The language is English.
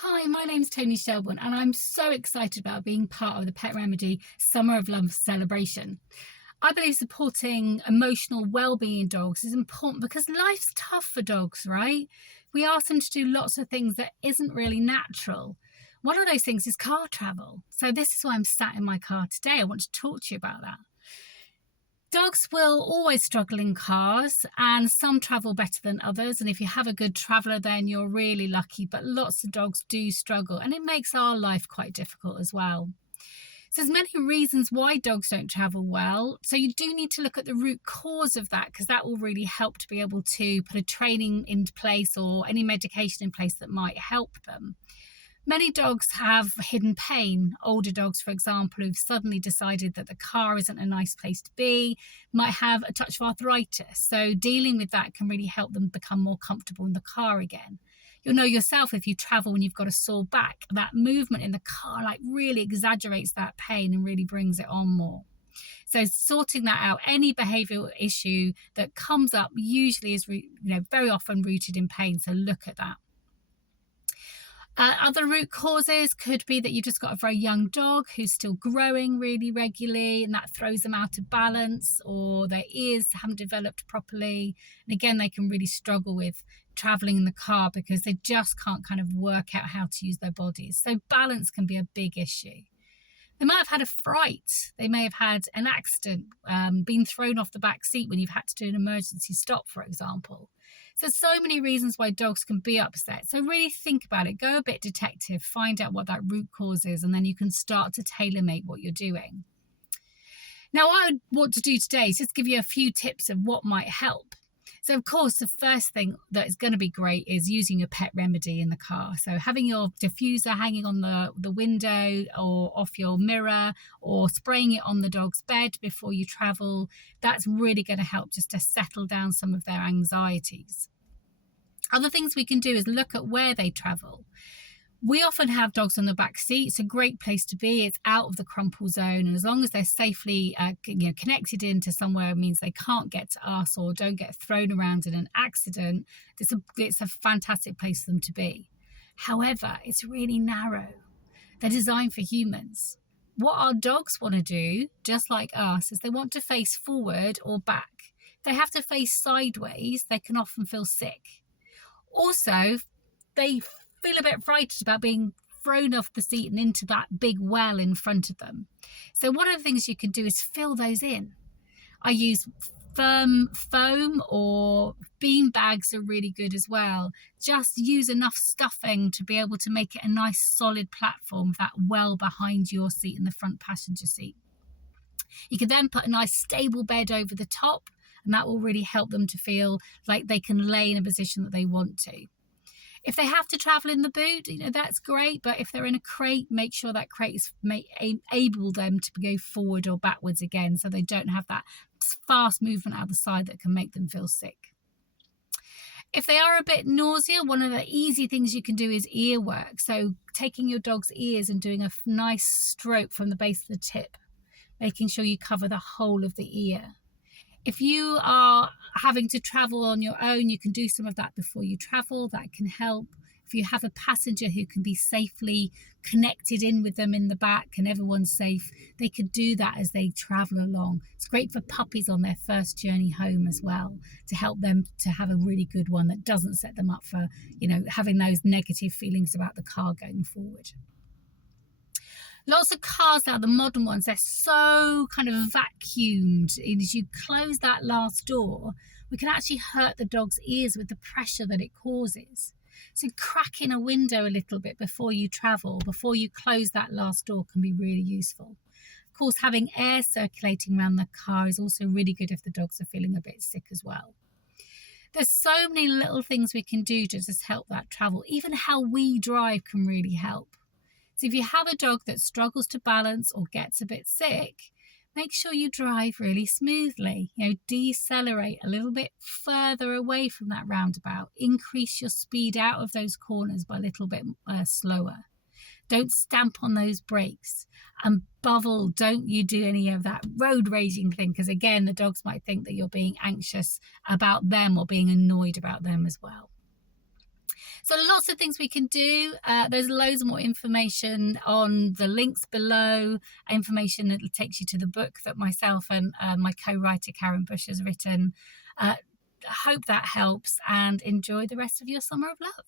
Hi, my name's Toni Shelbourne, and I'm so excited about being part of the Pet Remedy Summer of Love celebration. I believe supporting emotional well-being in dogs is important because life's tough for dogs, right? We ask them to do lots of things that isn't really natural. One of those things is car travel. So this is why I'm sat in my car today. I want to talk to you about that. Dogs will always struggle in cars, and some travel better than others. And if you have a good traveller, then you're really lucky. But lots of dogs do struggle, and it makes our life quite difficult as well. So there's many reasons why dogs don't travel well. So you do need to look at the root cause of that, because that will really help to be able to put a training into place or any medication in place that might help them. Many dogs have hidden pain. Older dogs, for example, who've suddenly decided that the car isn't a nice place to be, might have a touch of arthritis. So dealing with that can really help them become more comfortable in the car again. You'll know yourself if you travel and you've got a sore back, that movement in the car really exaggerates that pain and really brings it on more. So sorting that out, any behavioural issue that comes up usually is very often rooted in pain. So look at that. Other root causes could be that you've just got a very young dog who's still growing really regularly, and that throws them out of balance, or their ears haven't developed properly. And again, they can really struggle with traveling in the car because they just can't kind of work out how to use their bodies. So balance can be a big issue. They might have had a fright. They may have had an accident, been thrown off the back seat when you've had to do an emergency stop, for example. So many reasons why dogs can be upset. So really think about it. Go a bit detective, find out what that root cause is, and then you can start to tailor-make what you're doing. Now, what I want to do today is just give you a few tips of what might help. So, of course, the first thing that is going to be great is using your Pet Remedy in the car. So having your diffuser hanging on the window or off your mirror, or spraying it on the dog's bed before you travel, that's really going to help just to settle down some of their anxieties. Other things we can do is look at where they travel. We often have dogs on the back seat. It's a great place to be. It's out of the crumple zone. And as long as they're safely connected into somewhere, it means they can't get to us or don't get thrown around in an accident. It's a fantastic place for them to be. However, it's really narrow. They're designed for humans. What our dogs want to do, just like us, is they want to face forward or back. If they have to face sideways, they can often feel sick. Also, they feel a bit frightened about being thrown off the seat and into that big well in front of them. So one of the things you can do is fill those in. I use firm foam, or bean bags are really good as well. Just use enough stuffing to be able to make it a nice solid platform, that well behind your seat in the front passenger seat. You can then put a nice stable bed over the top, and that will really help them to feel like they can lay in a position that they want to. If they have to travel in the boot, that's great. But if they're in a crate, make sure that crate is able them to go forward or backwards again, so they don't have that fast movement out the side that can make them feel sick. If they are a bit nausea, one of the easy things you can do is ear work. So taking your dog's ears and doing a nice stroke from the base of the tip, making sure you cover the whole of the ear. If you are having to travel on your own, you can do some of that before you travel. That can help. If you have a passenger who can be safely connected in with them in the back and everyone's safe, they could do that as they travel along. It's great for puppies on their first journey home as well, to help them to have a really good one that doesn't set them up for, having those negative feelings about the car going forward. Lots of cars now, the modern ones, they're so kind of vacuumed. As you close that last door, we can actually hurt the dog's ears with the pressure that it causes. So cracking a window a little bit before you travel, before you close that last door, can be really useful. Of course, having air circulating around the car is also really good if the dogs are feeling a bit sick as well. There's so many little things we can do to just help that travel. Even how we drive can really help. So if you have a dog that struggles to balance or gets a bit sick, make sure you drive really smoothly. Decelerate a little bit further away from that roundabout. Increase your speed out of those corners by a little bit slower. Don't stamp on those brakes. And above all, don't you do any of that road raging thing, because again, the dogs might think that you're being anxious about them or being annoyed about them as well. So lots of things we can do. There's loads more information on the links below, information that takes you to the book that myself and my co-writer Karen Bush has written. I hope that helps, and enjoy the rest of your summer of love.